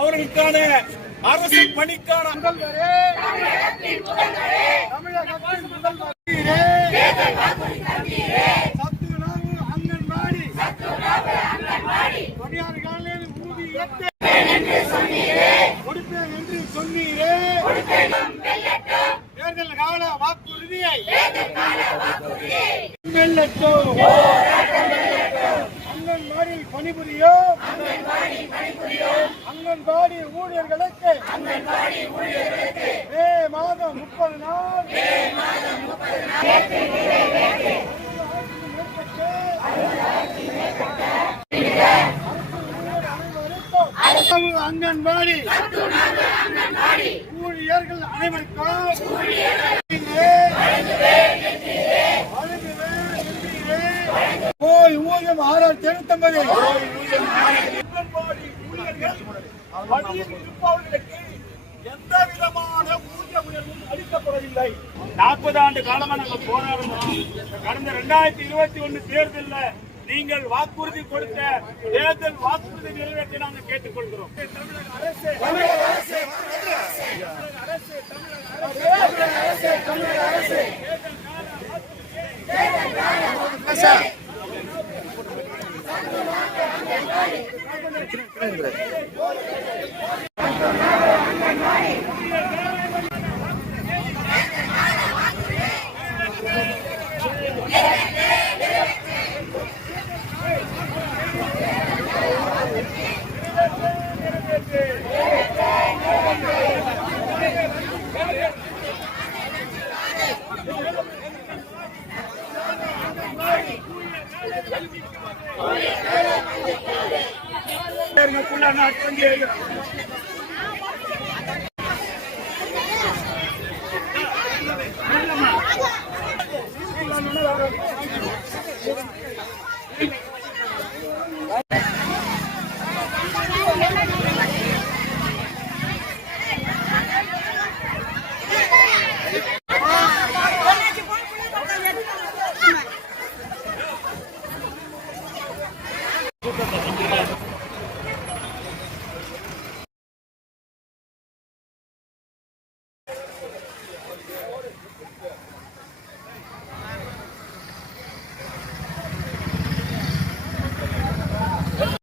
அவர்களுக்கான அரசு பணிக்கான அங்கன்வாடி பணியாளர்களின் ஊதியத்தை கொடுப்பேன் என்று சொன்னீரே. தேர்தல் கால வாக்குறுதியை அங்கன்வாடியில் பணிபுரியும் அங்கன்வாடி ஊழியர்களுக்கு மே மாதம் 30 நாள் அங்கன்வாடி ஊழியர்கள் அனைவருக்கும் ஊதியம் 6,950. அங்கன்வாடி ஊழியர்கள் பணியில் இருப்பவர்களுக்கு எந்த விதமான ஊதிய உயர்வும் அளிக்கப்படவில்லை. 40 ஆண்டு காலமா நாங்கள் போராடுறோம். கடந்த 2021 தேர்தலில் நீங்கள் வாக்குறுதி கொடுத்த தேர்தல் வாக்குறுதி நிறைவேற்றி நாங்கள் கேட்டுக்கொள்கிறோம். தமிழக அரசு